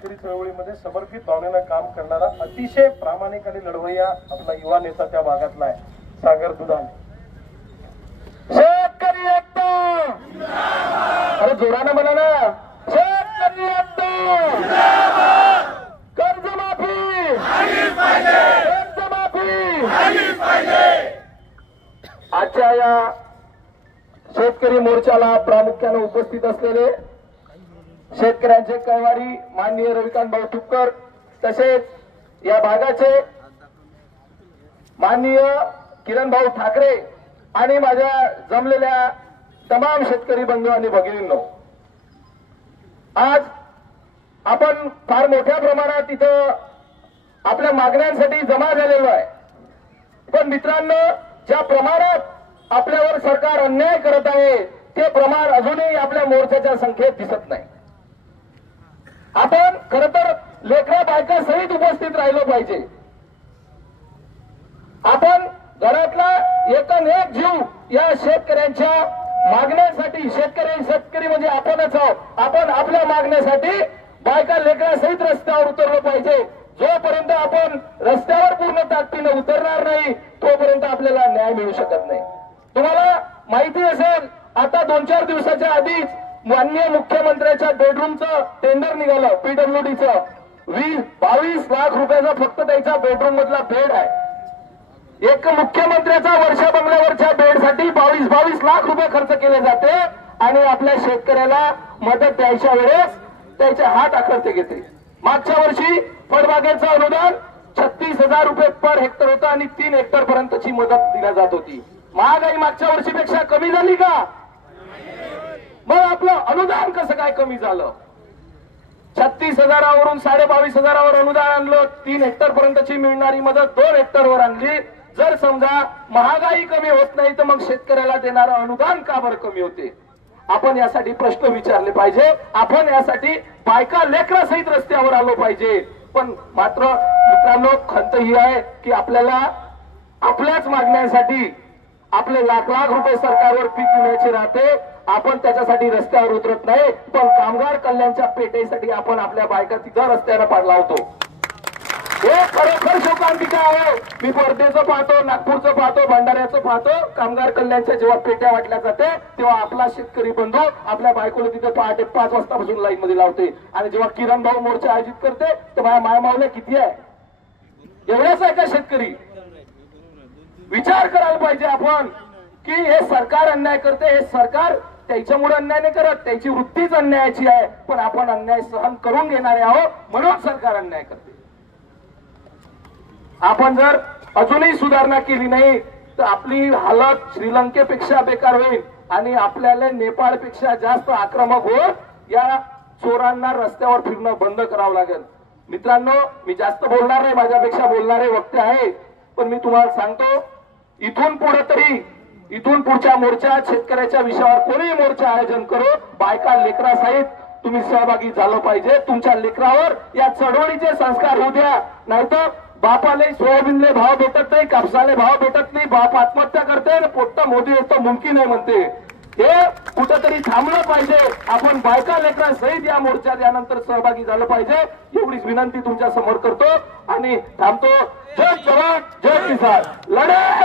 शेतकरी चळवळीमध्ये समर्पित भावनेनं काम करणारा अतिशय प्रामाणिक आणि लढवय्या आपला युवा नेता त्या भागातला आहे सागर दुधान। शेतकरी एकता, अरे जोरानं म्हणा ना, शेतकरी एकता, कर्जमाफी, कर्जमाफी। आजच्या या शेतकरी मोर्चाला प्रामुख्याने उपस्थित असलेले शेतकऱ्यांचे कहवारी माननीय रविकांत भाऊ तुपकर, तसेच या भागाचे माननीय किरण भाऊ ठाकरे आणि माझ्या जमलेल्या तमाम शेतकरी बंधू आणि भगिनींनो, आज आपण फार मोठ्या प्रमाणात इथं आपल्या मागण्यांसाठी जमा झालेलो आहे। पण मित्रांनो, ज्या प्रमाणात आपल्यावर सरकार अन्याय करत आहे ते प्रमाण अजूनही आपल्या मोर्चाच्या संख्येत दिसत नाही। आपण खर तर लेकरा बायका सहित उपस्थित राहिलो पाहिजे। आपण घरातला एकूण जीव या शेतकऱ्यांच्या मागण्यासाठी, शेतकरी म्हणजे आपणच आहोत, आपण आपल्या मागण्यासाठी बायका लेकरा सहित रस्त्यावर उतरलो पाहिजे। जोपर्यंत आपण रस्त्यावर पूर्ण ताकदीने उतरणार नाही तोपर्यंत आपल्याला न्याय मिळू शकत नाही। तुम्हाला माहिती असेल, आता 2-4 दिवसाच्या आधीच माननीय मुख्यमंत्र्यांच्या बेडरूमचं टेंडर निघालं, पीडब्ल्यूडीचं 22 लाख रुपयाचा फक्त त्याचा बेडरूम मधला बेड आहे। एक मुख्यमंत्र्याचा वर्षा बंगल्यावरच्या बेडसाठी 22 लाख रुपये खर्च केले जाते आणि आपल्या शेतकऱ्याला मदत द्यायच्या वेळेस त्याचे हात आखडते घेते। मागच्या वर्षी फळबागेचं अनुदान 36,000 रुपये पर हेक्टर होतं आणि 3 हेक्टर पर्यंतची मदत दिली जात होती। महागाई मागच्या वर्षीपेक्षा कमी झाली का? मग आपलं अनुदान कसं काय कमी झालं? 36,000वरून 22,500वर अनुदान आणलं, 3 हेक्टर पर्यंतची मिळणारी मदत 2 हेक्टरवर आणली। जर समजा महागाई कमी होत नाही तर मग शेतकऱ्याला देणारं अनुदान का बरं कमी होते? आपण यासाठी प्रश्न विचारले पाहिजे। आपण यासाठी बायका लेकरा सहित रस्त्यावर आलो पाहिजे। पण मात्र मित्रांनो, खंत ही आहे की आपल्याला आपल्याच मागण्यांसाठी आपले लाख रुपये सरकारवर पीक विम्याचे राहते, आपण त्याच्यासाठी रस्त्यावर उतरत नाही, पण कामगार कल्याणच्या पेटेसाठी आपण आपल्या बायका तिथं रस्त्यावर पाडला होतो। हे खरोखर शोकांतिका आहे। मी वर्धेचं पाहतो, नागपूरचं पाहतो, भंडाऱ्याचं पाहतो, कामगार कल्याणच्या जेव्हा पेट्या वाटल्या जाते तेव्हा आपला शेतकरी बंधू आपल्या बायकोला तिथे पहाटे 5 वाजतापासून लाईन मध्ये लावते। आणि जेव्हा किरण भाऊ मोर्चा आयोजित करते तेव्हा मायमावल्या किती आहे? एवढ्याच आहे का शेतकरी? विचार करायला पाहिजे आपण की हे सरकार अन्याय करते, हे सरकार त्याच्यामुळे अन्याय नाही करत, त्याची वृत्तीच अन्यायाची आहे, पण आपण अन्याय सहन करून घेणारे आहोत म्हणून सरकार अन्याय करते। आपण जर अजूनही सुधारणा केली नाही तर आपली हालत श्रीलंकेपेक्षा बेकार होईल आणि आपल्याला नेपाळपेक्षा जास्त आक्रमक होत या चोरांना रस्त्यावर फिरणं बंद करावं लागेल। मित्रांनो, मी जास्त बोलणार नाही, माझ्यापेक्षा बोलणारे वक्ते आहेत, पण मी तुम्हाला सांगतो, इथून पुढे तरी, इथून पुढच्या मोर्चात शेतकऱ्याच्या विषयावर कोणी मोर्चा आयोजन करो, बायका लेकरा सहित तुम्ही सहभागी झालं पाहिजे। तुमच्या लेकरावर या चळवळीचे संस्कार होऊ द्या, नाहीतर बापाले सोयाबीनले भाव भेटत नाही, कापसाले भाव भेटत नाही, बाप आत्महत्या करते, पोट्टा मोदी येतो मुमकिन आहे म्हणते। हे कुठेतरी थांबलं पाहिजे। आपण बायका लेकरा सहित या मोर्चात यानंतर सहभागी झालं पाहिजे, एवढीच विनंती तुमच्या समोर करतो आणि थांबतो। जय जवान, जय किसान, लढा।